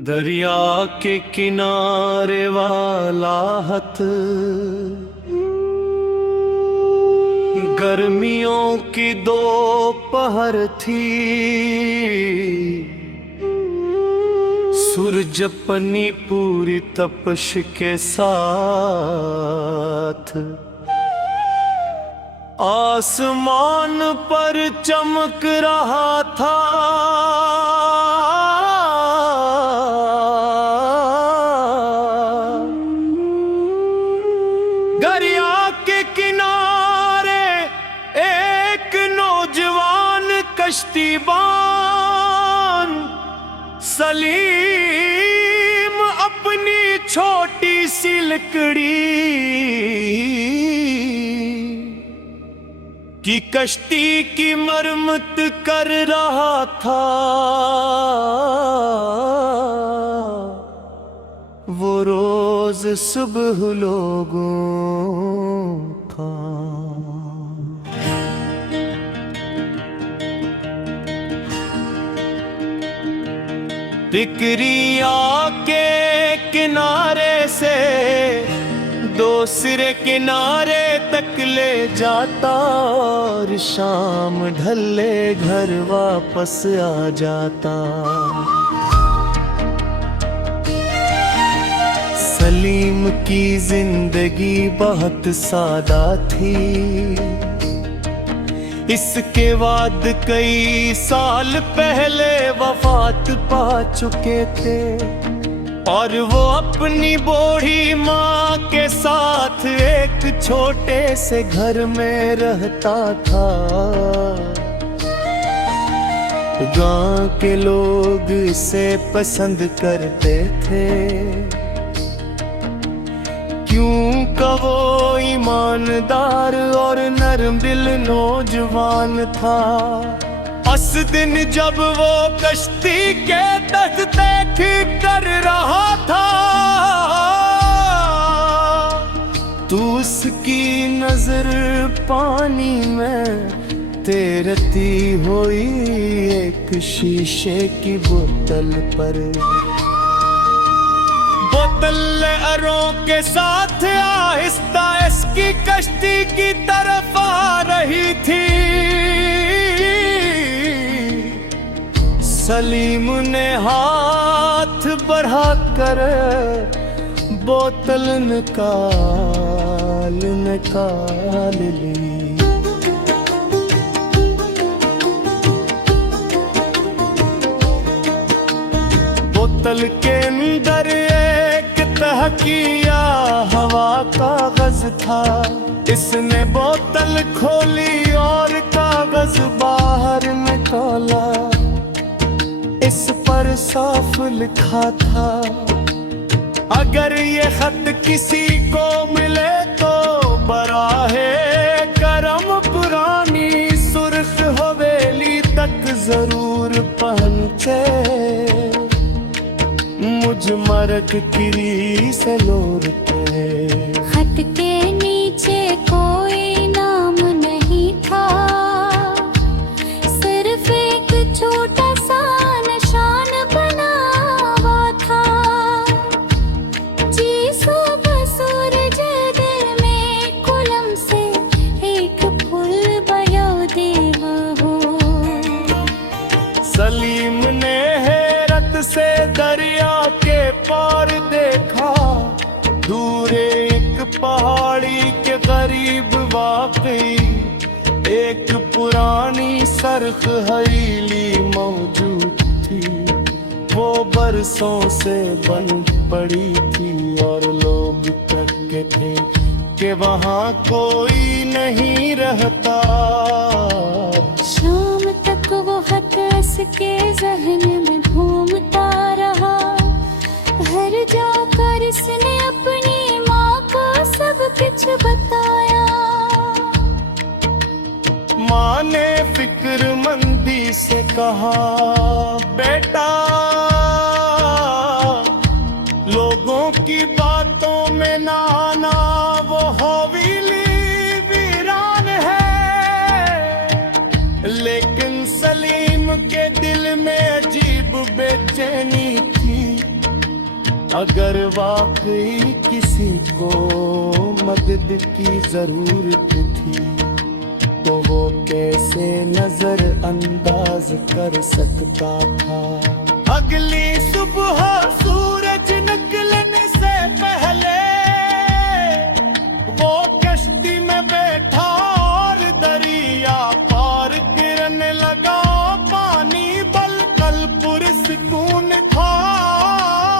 दरिया के किनारे वाला हथ, गर्मियों की दोपहर थी। सूरज अपनी पूरी तपश के साथ आसमान पर चमक रहा था। दरिया के किनारे एक नौजवान कश्तीबान सलीम अपनी छोटी सी लकड़ी की कश्ती की मरम्मत कर रहा था। वो रोज सुबह लोगों का टिकरिया के किनारे से दूसरे किनारे तक ले जाता और शाम ढले घर वापस आ जाता। सलीम की जिंदगी बहुत सादा थी। इसके बाद कई साल पहले वफात पा चुके थे और वो अपनी बूढ़ी माँ के साथ एक छोटे से घर में रहता था। गांव के लोग इसे पसंद करते थे क्योंकि वो ईमानदार और नरम दिल नौजवान था। उस दिन जब वो कश्ती के तख्ते ठीक कर रहा था तो उसकी नजर पानी में तैरती हुई एक शीशे की बोतल पर। बोतल अरों के साथ आहिस्ता इसकी कश्ती की तरफ आ रही थी। सलीम ने हाथ बढ़ाकर बोतल निकाल ली। बोतल के अंदर एक तहकिया हवा कागज था। इसने बोतल खोली और कागज बाहर निकाला। इस पर साफ लिखा था, अगर ये खत किसी को मिले तो बराहे करम पुरानी सुर्ख हवेली तक जरूर पहुंचे। मुझ मरक किरी से लौटते। खत के नीचे कोई नाम नहीं था, सिर्फ एक छोटा सा निशान बना हुआ था। जी सुबह सूरज दिल में कुलम से एक फूल बयो देवा हो। सलीम ने हैरत से दरिया के पार देखा। दूर एक पहाड़ी के करीब वाकई एक पुरानी सरख हवेली मौजूद थी। वो बरसों से बंद पड़ी थी और लोग कहते थे कि वहाँ कोई नहीं रहता। शाम तक वो खत उसके ज़हन में घूमता रहा। घर जाकर इसने अपनी माँ को सब कुछ बताया। माँ ने फिक्रमंदी से कहा, बेटा लोगों की बातों में ना आना। वो हवेली वीरान है लेकिन सलीम के दिल में अजीब बेचैनी थी। अगर वाकई किसी को मदद की जरूरत थी तो वो कैसे नजर अंदाज कर सकता था। अगली सुबह सूरज निकलने से पहले वो कश्ती में बैठा और दरिया पार गिरने लगा। पानी बलकल पुरसकून था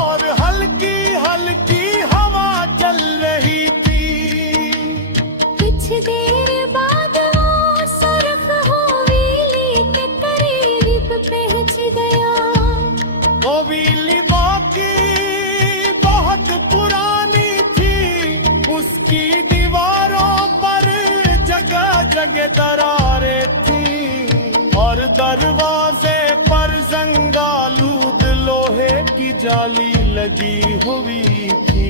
और हल्की हल्की हवा चल रही थी। कुछ देर बाद वो सुर्ख हवेली के करीब पहुंच गया। वो हवेली वाकई बहुत पुरानी थी। उसकी दीवारों पर जगह जगह दरारें थी और दरवाजे पर जंगालूद लोहे की जाली लगी हुई थी।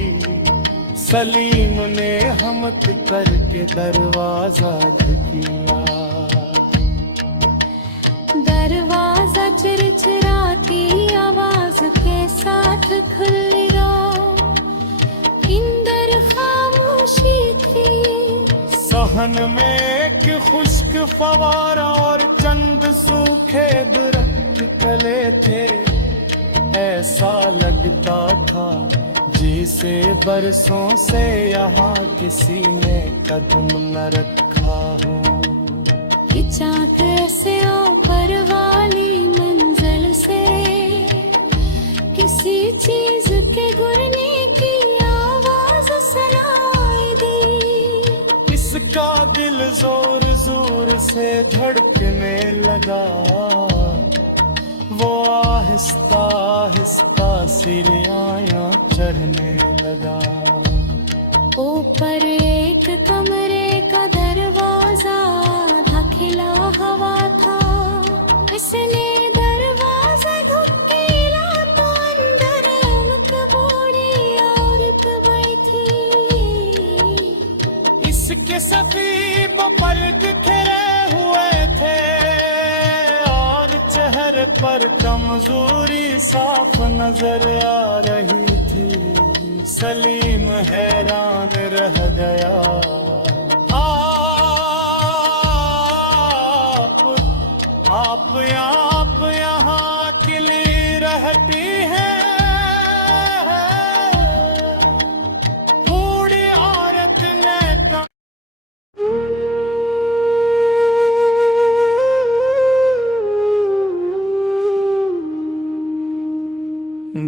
सलीम ने हिम्मत करके दरवाजा किया। दरवाजा चिरचिराती आवाज के साथ खुलेगा। अंदर खामोशी थी। सहन में एक खुश्क फवारा और चंद सूखे दरख्त तले थे। ऐसा लगता था जिसे बरसों से यहाँ किसी ने कदम न रखा हो। कि चाँद ऐसे ऊपर वाली मंजिल से किसी चीज के गुरने की आवाज सुनाई दी। इसका दिल जोर जोर से धड़कने लगा। वो आहिस्ता आहिस्ता सीढ़ियाँ चढ़ने लगा। ऊपर एक कमरे का दरवाजा धकेला हवा था। इसने दरवाजा धकेला तो अंदर एक बूढ़ी औरत बैठी। इसके सफीब पर बिखरे हुए थे और चेहरे पर कमजोरी साफ नजर आ रही थी। सलीम हैरान रह गया। आप यहाँ के लिए रहती हैं? बूढ़ी औरत ने कहा।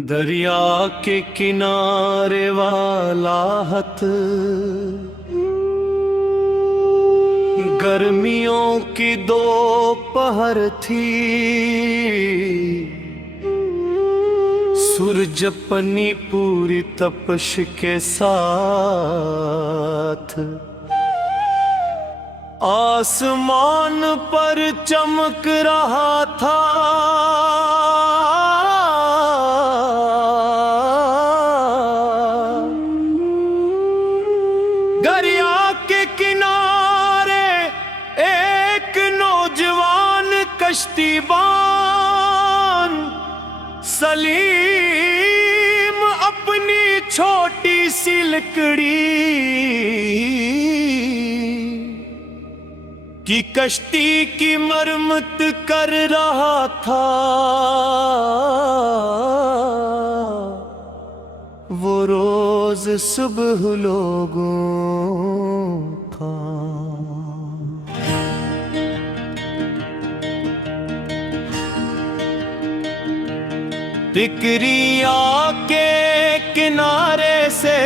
दरिया के किनारे वाला हथ गर्मियों की दोपहर थी। सूरज अपनी पूरी तपश के साथ आसमान पर चमक रहा था। दरिया के किनारे एक नौजवान कश्तीबान सलीम अपनी छोटी सी लकड़ी की कश्ती की मरम्मत कर रहा था। वो रोज सुबह लोगों का टिकरिया के किनारे से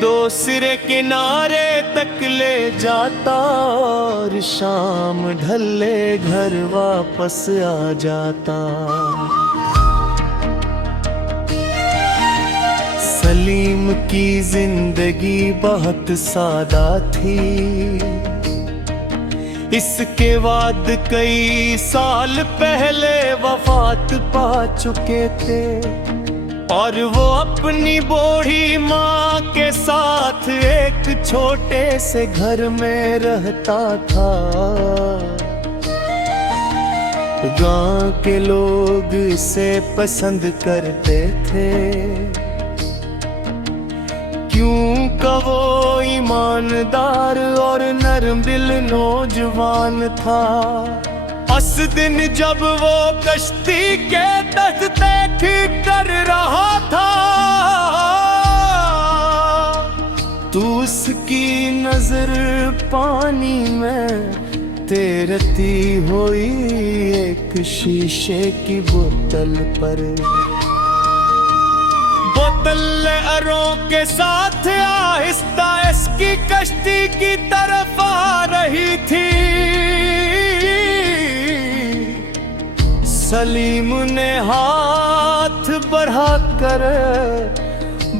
दूसरे किनारे तक ले जाता और शाम ढले घर वापस आ जाता। सलीम की जिंदगी बहुत सादा थी। इसके बाद कई साल पहले वफात पा चुके थे और वो अपनी बूढ़ी माँ के साथ एक छोटे से घर में रहता था। गांव के लोग इसे पसंद करते थे, क्यों का वो ईमानदार और नरम दिल नौजवान था। उस दिन जब वो कश्ती के दस्ते ठीक कर रहा था, तो उसकी नजर पानी में तैरती हुई एक शीशे की बोतल पर। बोतल अरों के साथ आहिस्ता इसकी कश्ती की तरफ आ रही थी। सलीम ने हाथ बढ़ाकर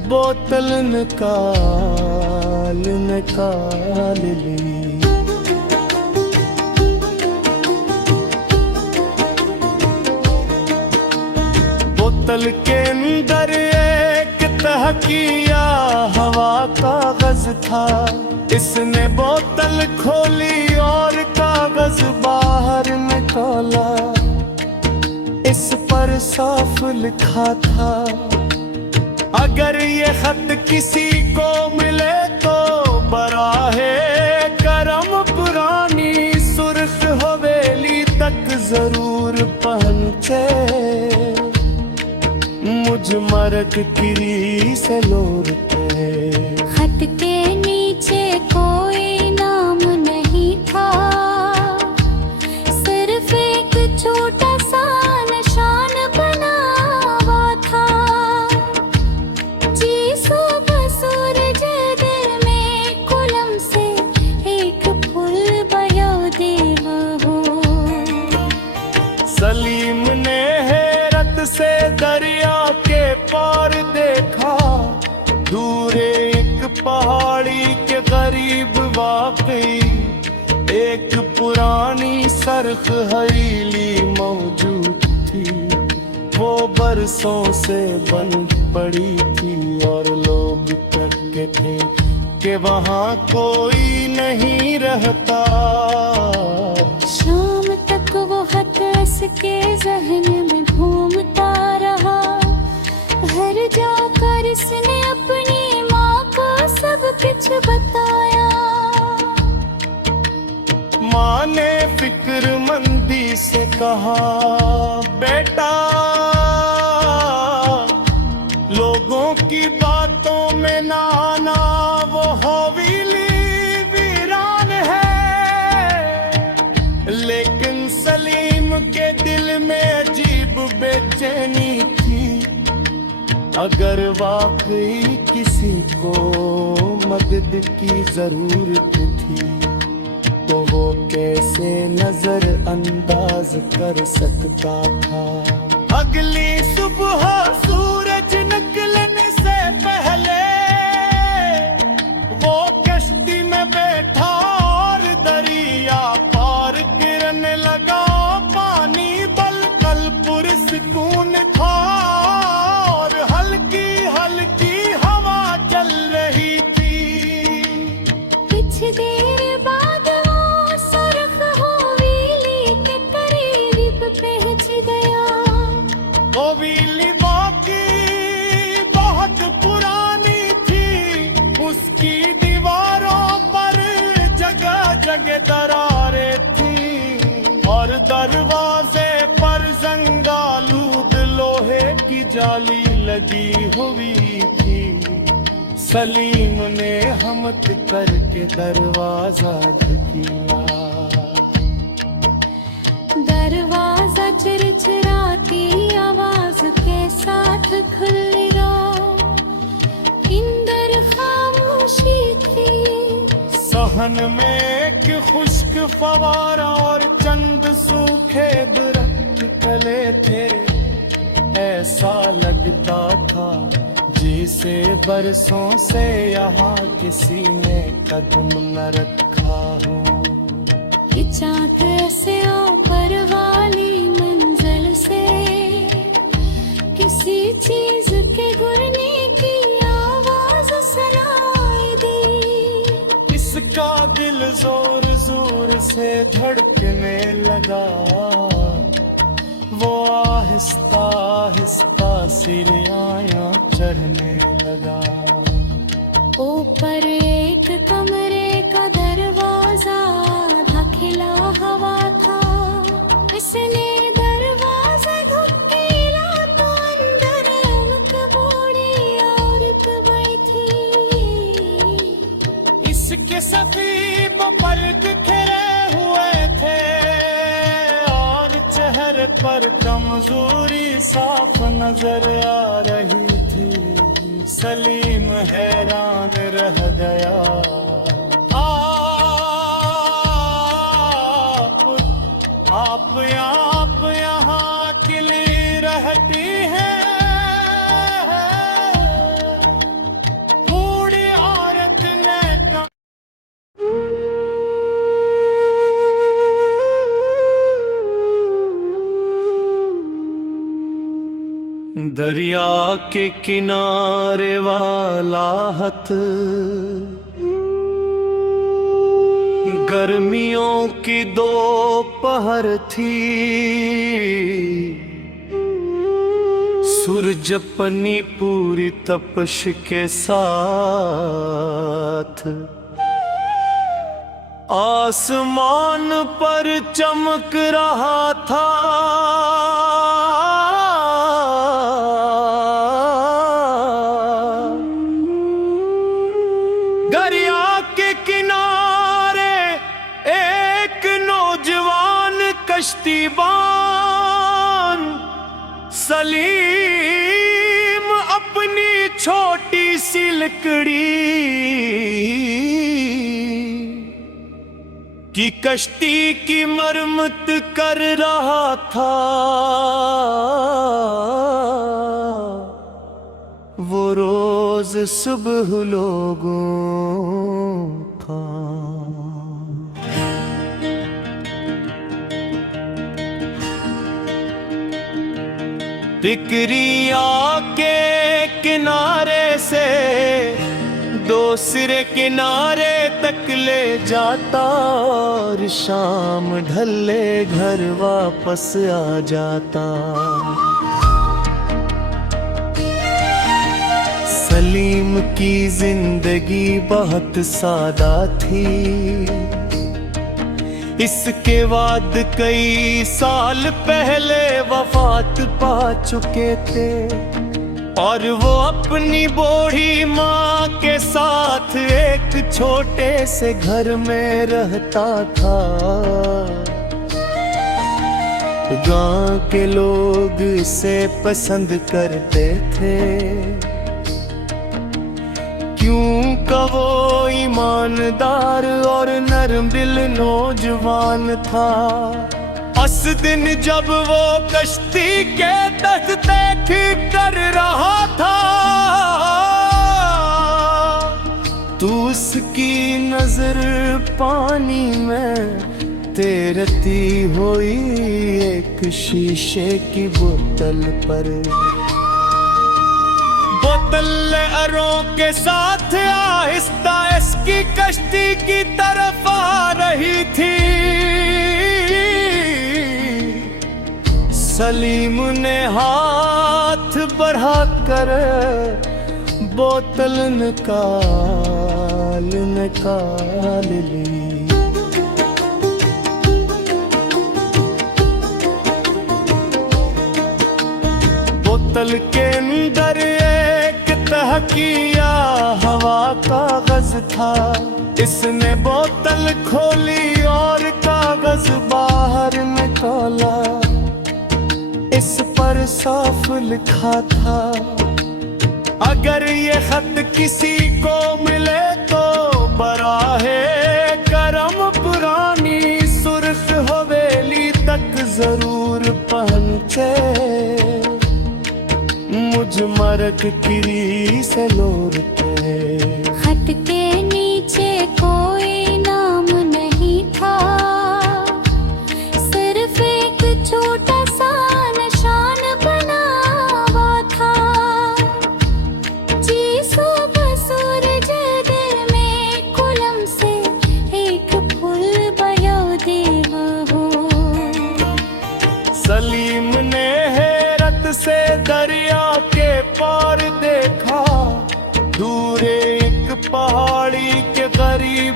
बोतल निकाल ली। बोतल के अंदर एक तहकिया हवा कागज था। इसने बोतल खोली और कागज बाहर निकाला। इस पर साफ लिखा था, अगर ये खत किसी को मिले तो बराहे करम पुरानी सुर्ख हवेली तक जरूर पहुंचे। मुझ मरक किरी से लौटते। खत के नीचे कोई नाम नहीं था, सिर्फ एक छोटा सा निशान बना हुआ था। जी सुबह सूरज दिल में कुलम से एक फूल बया देवा हो। सलीम ने हैरत से दरिया के पार देखा। दूर एक पहाड़ी के करीब वाकई एक पुरानी सरख हवेली मौजूद थी। वो बरसों से बंद पड़ी थी और लोग कहते थे कि वहाँ कोई नहीं रहता। शाम तक वो खत उसके जहन में घूमता रहा। घर जाकर इसने अपनी माँ को सब कुछ बताया। माँ ने फिक्रमंदी से कहा, बेटा लोगों की बातों में ना आना। वो हवेली वीरान है, लेकिन सलीम के दिल में अजीब बेचैनी थी। अगर वाकई किसी को मदद की जरूरत थी तो वो कैसे नजर अंदाज कर सकता था। अगली सुबह सूरज निकलने से पहले वो कश्ती में बैठा और दरिया पार गिरने लगा। पानी बलकल पुरसकून था और हल्की हल्की हवा चल रही थी। कुछ देर बाद वो सुर्ख हवेली के करीब पहुंच गया। हवेली वाकई बहुत पुरानी थी। उसकी दीवारों पर जगह जगह दरारें थी और दरवाजे पर जंगालूद लोहे की जाली लगी हुई थी। सलीम ने हिम्मत करके दरवाजा किया। दरवाजा चिरचिराती आवाज के साथ खुलेगा। अंदर खामोशी थी। सहन में एक खुश्क फवारा और चंद सूखे दरख्त तले थे। ऐसा लगता था जैसे बरसों से यहाँ किसी ने कदम न रखा हो। चाक से ऊपर वाली मंजिल से किसी चीज के गिरने की आवाज सुनाई दी। इसका दिल जोर जोर से धड़कने लगा। वो आहिस्ता आहिस्ता सिर आया चढ़ने लगा। ऊपर एक कमरे का दरवाजा धकेला हवा था। इसने दरवाजा धकेला तो अंदर एक बूढ़ी औरत बैठी। इसके सफीब पर्द खिरे हुए थे और चेहरे पर कमजोरी साफ नजर आ रही थी। सलीम हैरान रह गया। आप यहाँ किली रहती हैं? बूढ़ी औरत ने कहा। दरिया के किनारे वाला हथ गर्मियों की दोपहर थी। सूरज अपनी पूरी तपश के साथ आसमान पर चमक रहा था। दरिया के किनारे एक नौजवान कश्तीबान सलीम अपनी छोटी सी लकड़ी की कश्ती की मरम्मत कर रहा था। वो रोज सुबह लोगों का टिकरिया के किनारे से दूसरे किनारे तक ले जाता और शाम ढले घर वापस आ जाता। सलीम की जिंदगी बहुत सादा थी। इसके बाद कई साल पहले वफात पा चुके थे और वो अपनी बूढ़ी माँ के साथ एक छोटे से घर में रहता था। गांव के लोग इसे पसंद करते थे क्योंकि वो ईमानदार और नरम दिल नौजवान था। उस दिन जब वो कश्ती के दस्ते ठीक कर रहा था तो उसकी नजर पानी में तैरती हुई एक शीशे की बोतल पर। बोतल अरों के साथ आहिस्ता इसकी कश्ती की तरफ आ रही थी। सलीम ने हाथ बढ़ाकर बोतल निकाल ली। बोतल के अंदर एक तहकिया हवा कागज था। इसने बोतल खोली और कागज बाहर निकाला। इस पर साफ लिखा था, अगर ये खत किसी को मिले तो बराहे करम पुरानी सुर्ख हवेली तक जरूर पहुंचे। मुझ मरक किरी से लौटते। खत के नीचे कोई नाम नहीं था, सिर्फ एक छोटा सा निशान बना हुआ था। जी सुबह सूरज दिल में कुलम से एक फूल बयो देवा हो। सलीम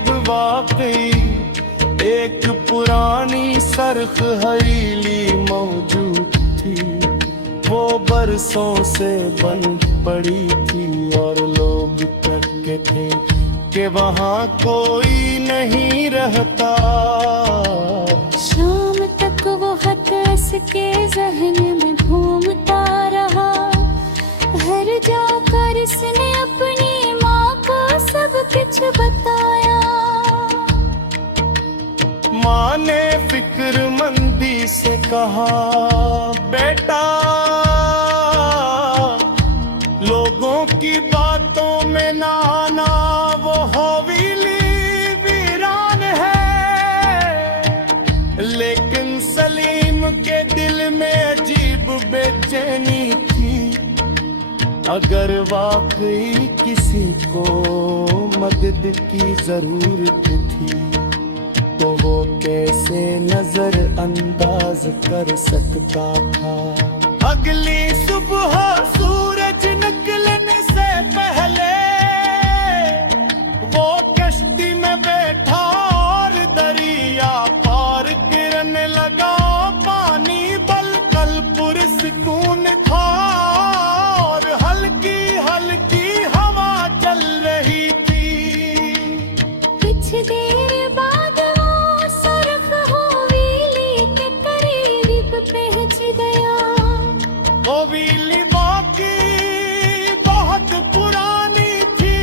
अब वाकई एक पुरानी सरख हवेली मौजूद थी। वो बरसों से बंद पड़ी थी और लोग कहते थे कि वहाँ कोई नहीं रहता। शाम तक वो खत उसके जहन में घूमता रहा। घर जाकर इसने अपनी माँ को सब कुछ बताया। माँ ने फिक्रमंदी से कहा, बेटा लोगों की बातों में ना आना, वो हवेली वीरान है। लेकिन सलीम के दिल में अजीब बेचैनी थी। अगर वाकई किसी को मदद की जरूरत थी तो वो कैसे नजर अंदाज कर सकता था। अगली सुबह सूरज निकलने से पहले वो कश्ती में बैठा और दरिया पार गिरने लगा। पानी बलकल पुरसकून था और हल्की हल्की हवा चल रही थी। कुछ देर बाद वो सरख हवेली के करीब पहुंच गया। हवेली वाकई बहुत पुरानी थी।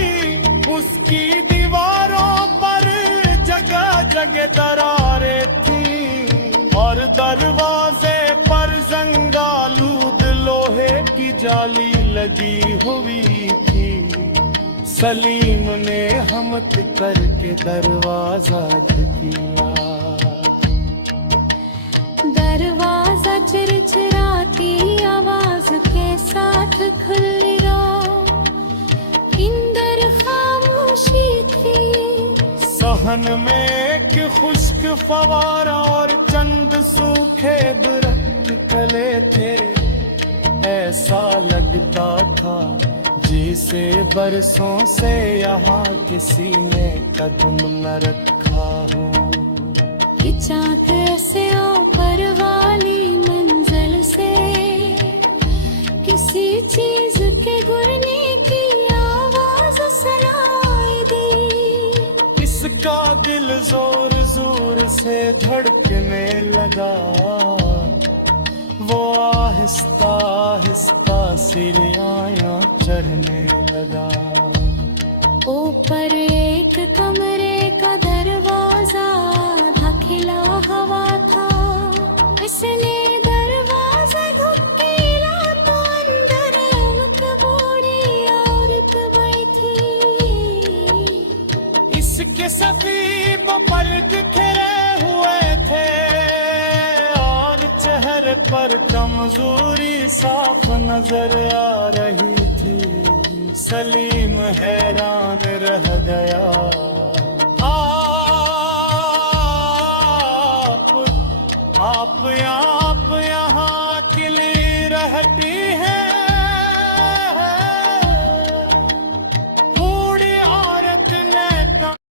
उसकी दीवारों पर जगह जगह दरारें थी और दरवाजे पर जंगालूद लोहे की जाली लगी हुई थी। सलीम ने हिम्मत करके दरवाजा किया। दरवाजा चिरचिराती आवाज के साथ खुलेगा। अंदर खामोशी थी। सहन में एक खुश्क फवारा और चंद सूखे दरख्त खले थे। ऐसा लगता था जिसे बरसों से यहाँ किसी ने कदम न रखा हो। चाँद से ऊपर वाली मंजिल से किसी चीज के गिरने की आवाज सुनाई दी। इसका दिल जोर जोर से धड़कने लगा। वो आहिस्ता आहिस्ता सीढ़ियाँ चढ़ने लगा। ऊपर एक कमरे का दरवाजा खिला हवा था। इसने दरवाजा धुकेला तो अंदर एक बूढ़ी औरत बैठी। इसके सफीब पर बिखरे हुए थे और चेहरे पर कमजोरी साफ नजर आ रही थी। सलीम हैरान रह गया।